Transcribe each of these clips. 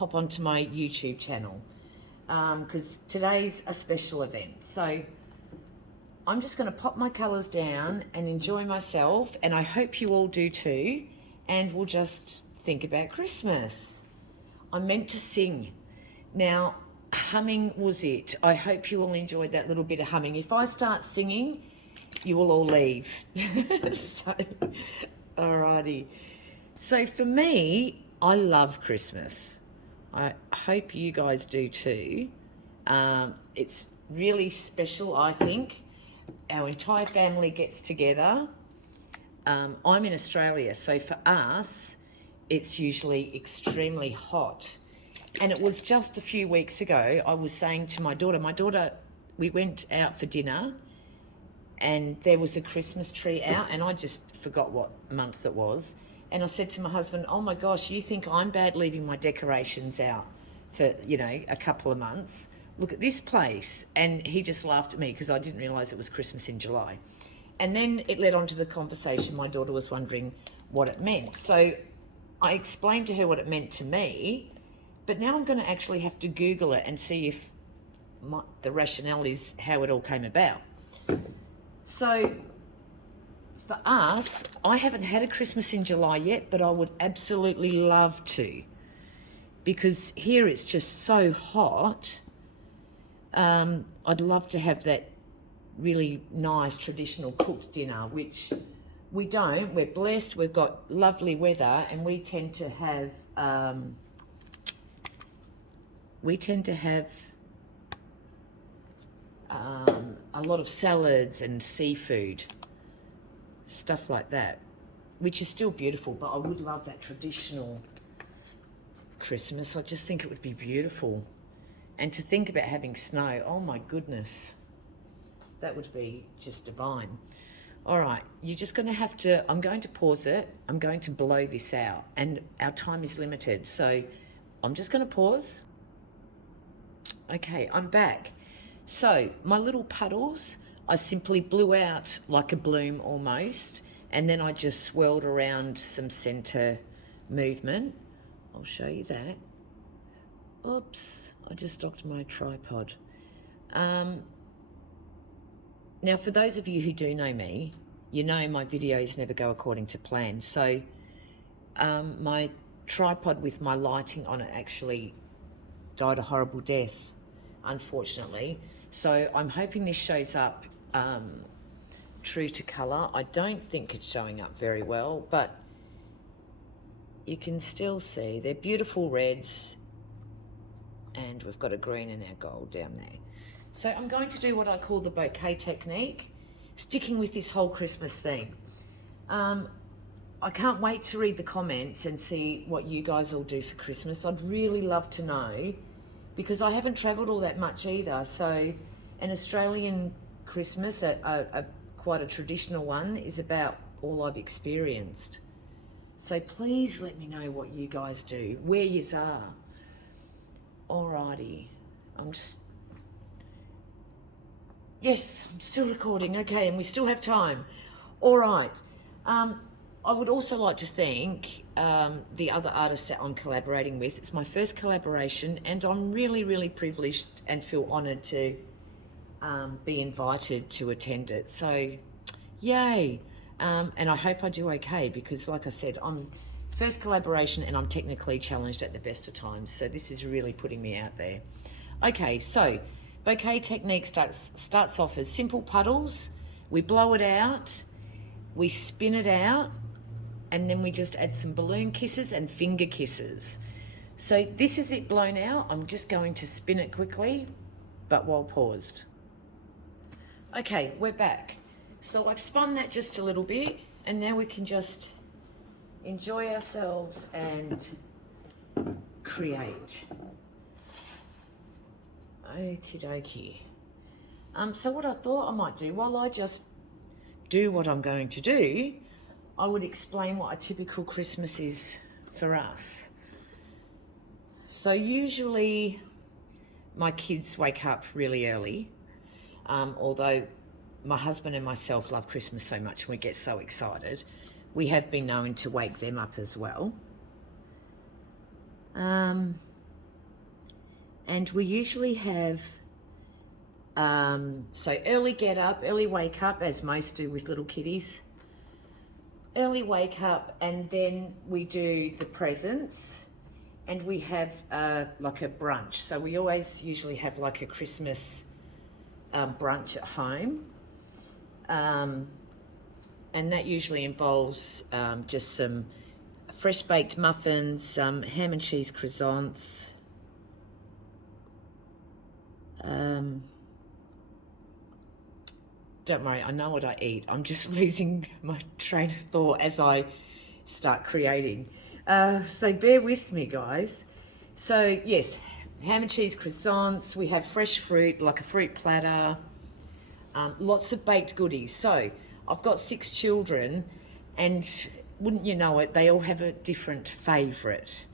pop onto my YouTube channel because today's a special event. So I'm just going to pop my colours down and enjoy myself, and I hope you all do too, and we'll just think about Christmas. I'm meant to sing. Now, humming was it. I hope you all enjoyed that little bit of humming. If I start singing, you will all leave. So, alrighty. So for me, I love Christmas. I hope you guys do too. It's really special, I think. Our entire family gets together. I'm in Australia, so for us, it's usually extremely hot. And it was just a few weeks ago, I was saying to my daughter, we went out for dinner and there was a Christmas tree out, and I just forgot what month it was. And I said to my husband, oh my gosh, you think I'm bad leaving my decorations out for, a couple of months? Look at this place. And he just laughed at me because I didn't realise it was Christmas in July. And then it led on to the conversation. My daughter was wondering what it meant. So I explained to her what it meant to me, but now I'm going to actually have to Google it and see if the rationale is how it all came about. So for us, I haven't had a Christmas in July yet, but I would absolutely love to, because here it's just so hot. I'd love to have that really nice traditional cooked dinner, which we don't. We're blessed, we've got lovely weather, and we tend to have a lot of salads and seafood, stuff like that, which is still beautiful, but I would love that traditional Christmas. I just think it would be beautiful. And to think about having snow, oh my goodness, that would be just divine. All right, you're just going to have to, I'm going to pause it. I'm going to blow this out, and our time is limited. So I'm just going to pause. Okay, I'm back. So my little puddles, I simply blew out like a bloom almost, and then I just swirled around some center movement. I'll show you that. Oops, I just knocked my tripod. Now, for those of you who do know me, you know my videos never go according to plan. So my tripod with my lighting on it actually died a horrible death, unfortunately. So I'm hoping this shows up true to colour. I don't think it's showing up very well, but you can still see they're beautiful reds, and we've got a green and our gold down there. So I'm going to do what I call the bouquet technique, sticking with this whole Christmas theme. I can't wait to read the comments and see what you guys all do for Christmas. I'd really love to know, because I haven't travelled all that much either. So an Australian Christmas, quite a traditional one, is about all I've experienced. So please let me know what you guys do, where yous are. Alrighty, yes, I'm still recording. Okay, and we still have time. All right. I would also like to thank the other artists that I'm collaborating with. It's my first collaboration, and I'm really, really privileged and feel honoured to be invited to attend it. So, yay. And I hope I do okay, because like I said, I'm first collaboration and I'm technically challenged at the best of times. So this is really putting me out there. Okay, so bouquet technique starts off as simple puddles. We blow it out, we spin it out, and then we just add some balloon kisses and finger kisses. So this is it blown out. I'm just going to spin it quickly, but while paused. Okay, we're back. So I've spun that just a little bit, and now we can just enjoy ourselves and create. Okie dokie. So what I thought I might do, while I just do what I'm going to do, I would explain what a typical Christmas is for us. So usually my kids wake up really early, although my husband and myself love Christmas so much and we get so excited. We have been known to wake them up as well. And we usually have, so early get up, early wake up, as most do with little kiddies. Early wake up, and then we do the presents, and we have like a brunch. So we always usually have like a Christmas brunch at home. And that usually involves just some fresh baked muffins, some ham and cheese croissants, don't worry, I know what I eat. I'm just losing my train of thought as I start creating. So bear with me, guys. So yes, ham and cheese croissants. We have fresh fruit, like a fruit platter. Lots of baked goodies. So I've got 6 children, and wouldn't you know it, they all have a different favourite.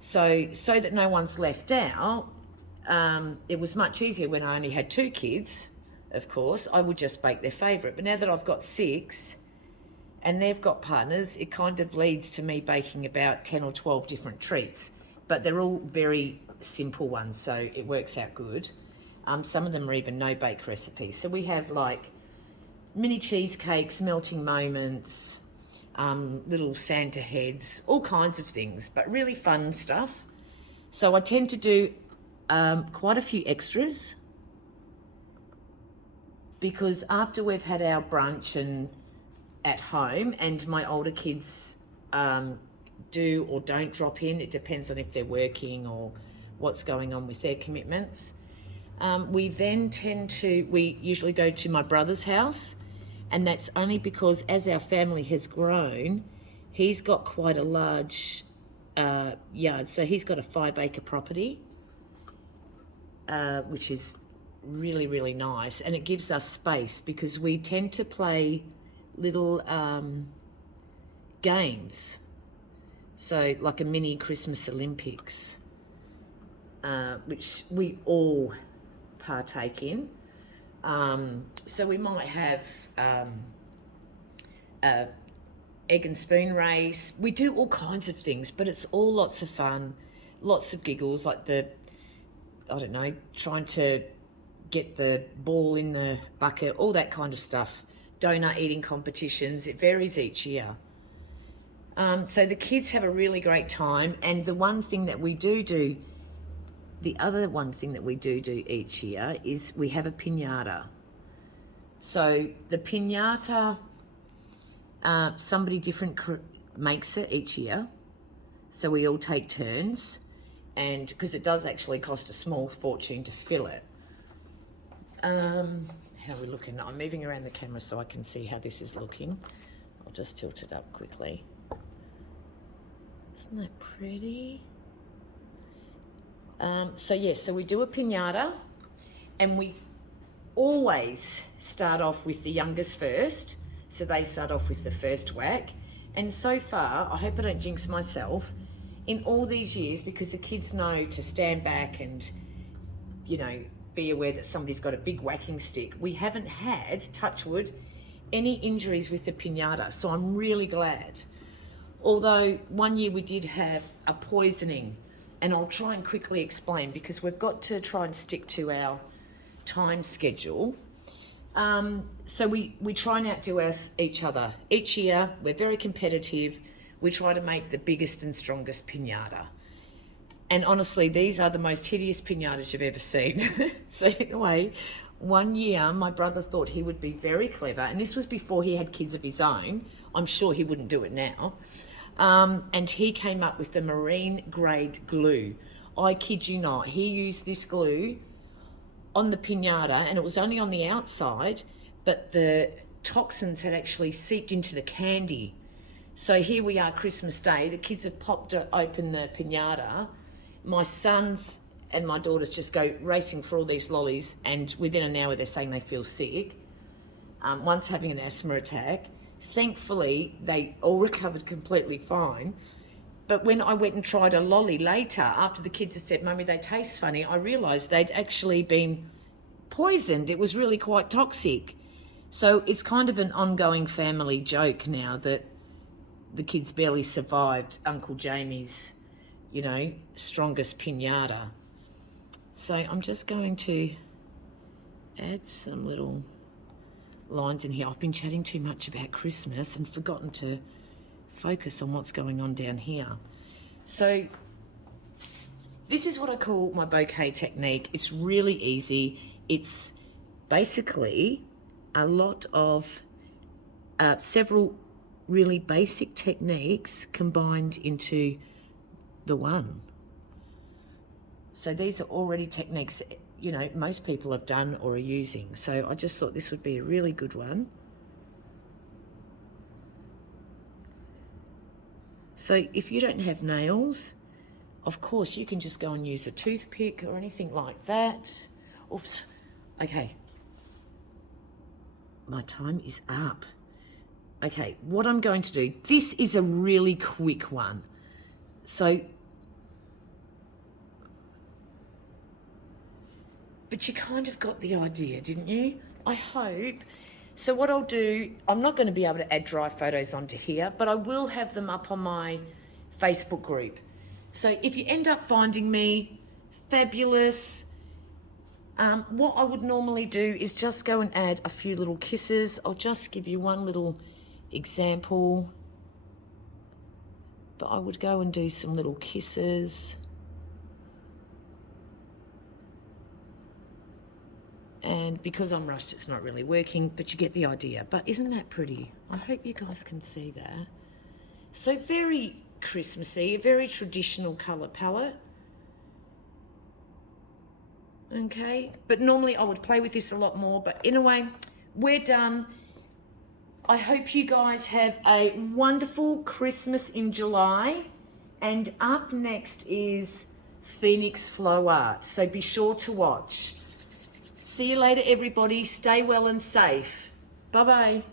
So that no one's left out, it was much easier when I only had 2 kids. Of course, I would just bake their favourite. But now that I've got 6 and they've got partners, it kind of leads to me baking about 10 or 12 different treats. But they're all very simple ones, so it works out good. Some of them are even no-bake recipes. So we have like mini cheesecakes, melting moments, little Santa heads, all kinds of things, but really fun stuff. So I tend to do quite a few extras, because after we've had our brunch and at home, and my older kids do or don't drop in, it depends on if they're working or what's going on with their commitments. We then we usually go to my brother's house, and that's only because as our family has grown, he's got quite a large yard. So he's got a 5-acre property, which is really, really nice, and it gives us space because we tend to play little games, so like a mini Christmas Olympics, which we all partake in. So we might have egg and spoon race. We do all kinds of things, but it's all lots of fun, lots of giggles, like trying to get the ball in the bucket, all that kind of stuff. Donut eating competitions, it varies each year. So the kids have a really great time, and the other one thing that we do each year is we have a piñata. So the piñata, somebody different makes it each year. So we all take turns, and because it does actually cost a small fortune to fill it. How are we looking? I'm moving around the camera so I can see how this is looking. I'll just tilt it up quickly. Isn't that pretty? So we do a piñata, and we always start off with the youngest first. So they start off with the first whack. And so far, I hope I don't jinx myself, in all these years, because the kids know to stand back and, be aware that somebody's got a big whacking stick, we haven't had, touch wood, any injuries with the piñata. So I'm really glad. Although one year we did have a poisoning, and I'll try and quickly explain because we've got to try and stick to our time schedule. So we try and outdo each other. Each year, we're very competitive. We try to make the biggest and strongest piñata. And honestly, these are the most hideous piñatas you've ever seen. So anyway, one year, my brother thought he would be very clever, and this was before he had kids of his own. I'm sure he wouldn't do it now. And he came up with the marine grade glue. I kid you not, he used this glue on the piñata, and it was only on the outside, but the toxins had actually seeped into the candy. So here we are, Christmas Day, the kids have popped open the piñata. My sons and my daughters just go racing for all these lollies, and within an hour they're saying they feel sick. One's having an asthma attack. Thankfully, they all recovered completely fine. But when I went and tried a lolly later, after the kids had said, "Mummy, they taste funny," I realised they'd actually been poisoned. It was really quite toxic. So it's kind of an ongoing family joke now that the kids barely survived Uncle Jamie's, strongest piñata. So I'm just going to add some little lines in here. I've been chatting too much about Christmas and forgotten to focus on what's going on down here. So this is what I call my bouquet technique. It's really easy. It's basically a lot of several really basic techniques combined into the one. So these are already techniques that, you know, most people have done or are using. So I just thought this would be a really good one. So if you don't have nails, of course, you can just go and use a toothpick or anything like that. Oops. Okay. My time is up. Okay, what I'm going to do, this is a really quick one. So, but you kind of got the idea, didn't you? I hope. So what I'll do, I'm not going to be able to add dry photos onto here, but I will have them up on my Facebook group. So if you end up finding me, fabulous. What I would normally do is just go and add a few little kisses. I'll just give you one little example. But I would go and do some little kisses. And because I'm rushed, it's not really working, but you get the idea. But isn't that pretty? I hope you guys can see that. So very Christmassy, a very traditional colour palette. Okay, but normally I would play with this a lot more, but anyway, we're done. I hope you guys have a wonderful Christmas in July, and up next is Phoenix Flow Art, so be sure to watch. See you later, everybody. Stay well and safe. Bye-bye.